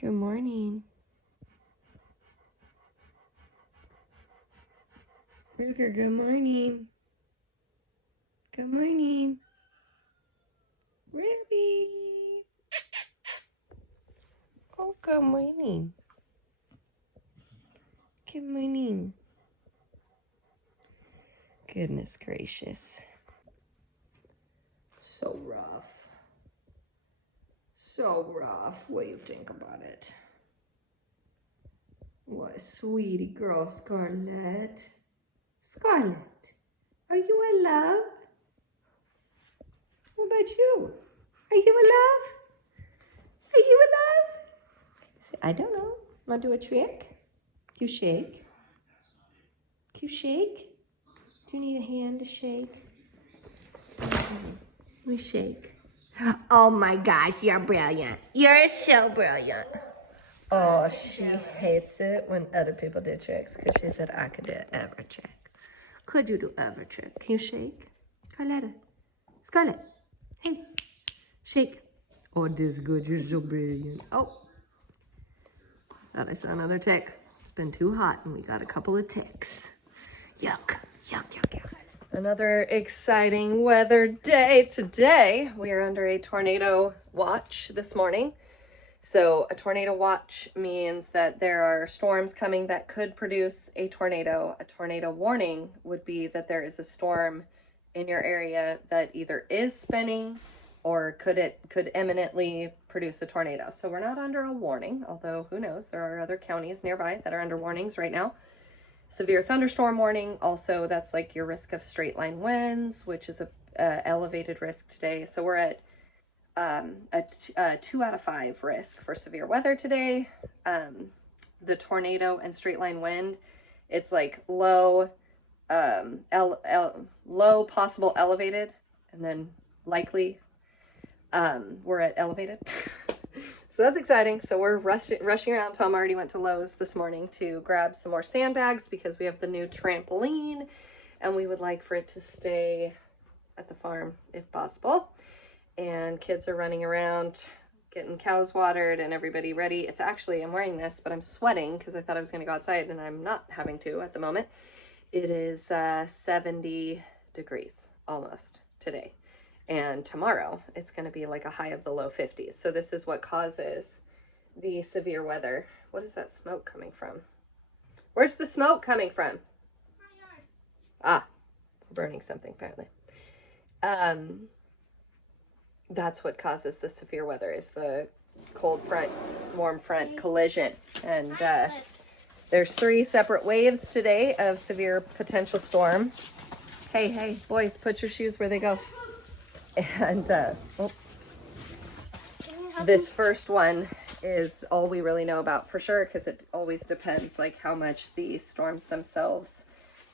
Good morning. Ruger, good morning. Good morning. Ruby. Oh, good morning. Good morning. Goodness gracious. So rough. So rough. What do you think about it? What a sweetie girl, Scarlett. Scarlett, are you in love? What about you? Are you in love? Are you in love? I don't know. Want to do a trick? Do you shake? Do you shake? Do you need a hand to shake? We shake. Oh my gosh, you're brilliant. You're so brilliant. Oh, she hates it when other people do tricks because she said I could do every trick. Could you do every trick? Can you shake? Carletta. Scarlett. Hey. Shake. Oh, this is good. You're so brilliant. Oh. Thought I saw another tick. It's been too hot and we got a couple of ticks. Yuck. Yuck, yuck, yuck. Another exciting weather day today. We are under a tornado watch this morning. So a tornado watch means that there are storms coming that could produce a tornado. A tornado warning would be that there is a storm in your area that either is spinning or could imminently produce a tornado. So we're not under a warning, although who knows, there are other counties nearby that are under warnings right now. Severe thunderstorm warning, also that's like your risk of straight line winds, which is a elevated risk today. So we're at a 2 out of 5 risk for severe weather today. The tornado and straight line wind, it's like low, low, possible, elevated, and then likely. We're at elevated. So that's exciting. So we're rushing around. Tom already went to Lowe's this morning to grab some more sandbags because we have the new trampoline and we would like for it to stay at the farm if possible. And kids are running around getting cows watered and everybody ready. It's actually, I'm wearing this, but I'm sweating because I thought I was going to go outside and I'm not having to at the moment. It is 70 degrees almost today. And tomorrow it's going to be like a high of the low 50s. So this is what causes the severe weather. What is that smoke coming from? Where's the smoke coming from? Ah, burning something apparently. That's what causes the severe weather, is the cold front, warm front collision. And there's 3 separate waves today of severe potential storm. Hey, boys, put your shoes where they go. And this first one is all we really know about for sure, because it always depends like how much the storms themselves.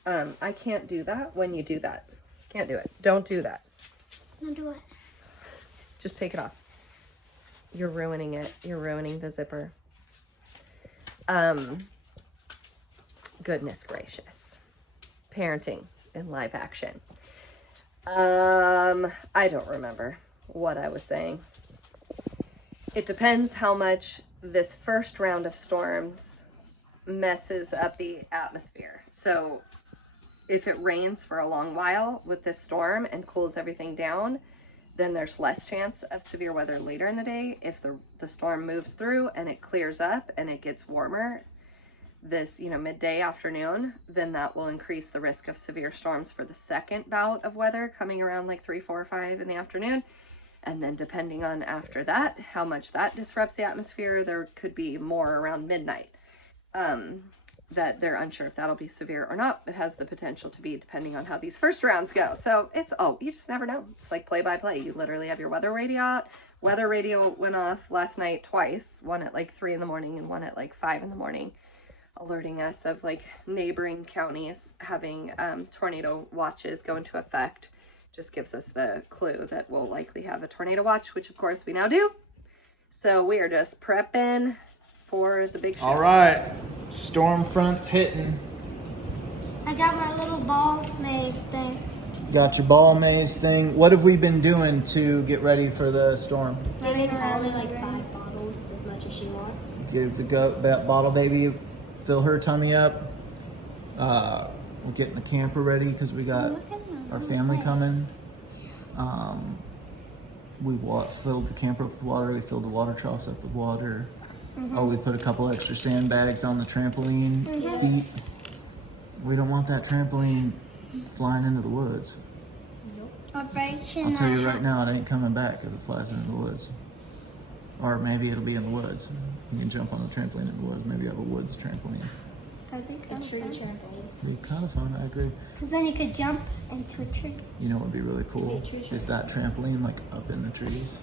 I can't do that when you do that. Can't do it. Don't do that. Don't do it. Just take it off. You're ruining it. You're ruining the zipper. Goodness gracious. Parenting in live action. I don't remember what I was saying. It depends how much this first round of storms messes up the atmosphere. So if it rains for a long while with this storm and cools everything down, then there's less chance of severe weather later in the day. If the storm moves through and it clears up and it gets warmer this, midday, afternoon, then that will increase the risk of severe storms for the second bout of weather coming around like 3, 4, or 5 in the afternoon. And then depending on after that, how much that disrupts the atmosphere, there could be more around midnight. That they're unsure if that'll be severe or not. It has the potential to be depending on how these first rounds go. So you just never know. It's like play by play. You literally have your weather radio out. Weather radio went off last night twice, one at like 3 in the morning and one at like 5 in the morning, alerting us of like neighboring counties having tornado watches go into effect. Just gives us the clue that we'll likely have a tornado watch, which of course we now do. So we are just prepping for the big show. All right, storm front's hitting. I got my little ball maze thing. Got your ball maze thing. What have we been doing to get ready for the storm? Maybe probably like 5 bottles, as much as she wants. Give the bottle baby, fill her tummy up. We're getting the camper ready because we got our family coming. We filled the camper up with water. We filled the water troughs up with water. Oh, we put a couple extra sandbags on the trampoline feet. We don't want that trampoline flying into the woods. I'll tell you right now, it ain't coming back if it flies into the woods. Or maybe it'll be in the woods. You can jump on the trampoline in the woods. Maybe you have a woods trampoline. I think that's true trampoline. It'd be kind of fun, I agree. Because then you could jump into a tree. You know what would be really cool? Is that trampoline like up in the trees?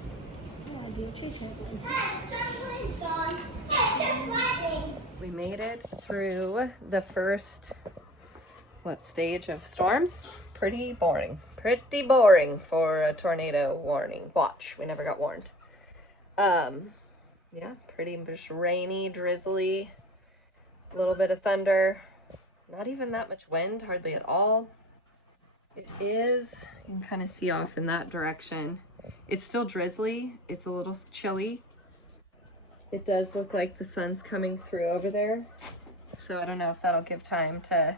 We made it through the first, stage of storms? Pretty boring. Pretty boring for a tornado warning. Watch, we never got warned. Yeah, pretty much rainy, drizzly, a little bit of thunder, not even that much wind, hardly at all. It is, you can kind of see off in that direction. It's still drizzly, it's a little chilly. It does look like the sun's coming through over there, so I don't know if that'll give time to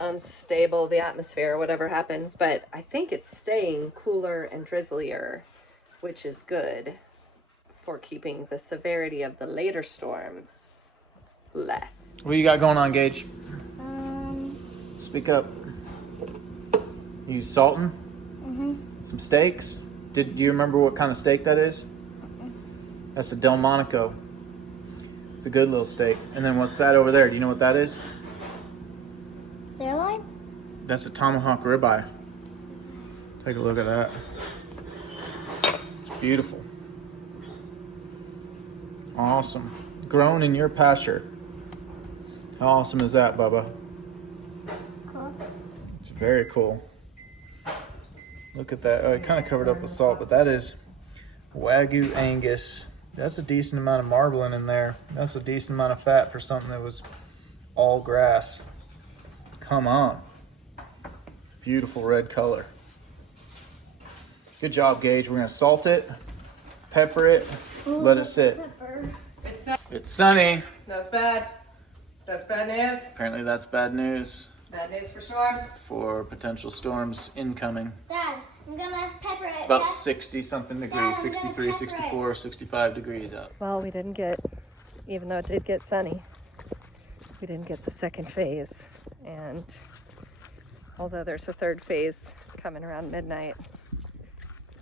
unstable the atmosphere or whatever happens, but I think it's staying cooler and drizzlier, which is good for keeping the severity of the later storms less. What you got going on, Gage? Speak up. You salting? Some steaks? Do you remember what kind of steak that is? That's a Delmonico. It's a good little steak. And then what's that over there? Do you know what that is? Sirloin? That's a tomahawk ribeye. Take a look at that. It's beautiful. Awesome. Grown in your pasture. How awesome is that, Bubba? Cool. It's very cool. Look at that. Oh, it kind of covered up with salt, but that is Wagyu Angus. That's a decent amount of marbling in there. That's a decent amount of fat for something that was all grass. Come on. Beautiful red color. Good job, Gage. We're going to salt it, pepper it, let it sit. It's sunny. That's bad. That's bad news. Apparently that's bad news Bad news for storms. for potential storms incoming. Dad, I'm gonna pepper it. It's about 60 something degrees, Dad, I'm gonna 63, pepper 64, 65 degrees out. Well, we didn't get, even though it did get sunny, we didn't get the second phase. And although there's a third phase coming around midnight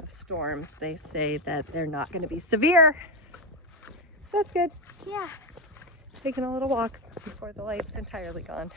of storms, they say that they're not going to be severe. So that's good. Yeah. Taking a little walk before the light's entirely gone.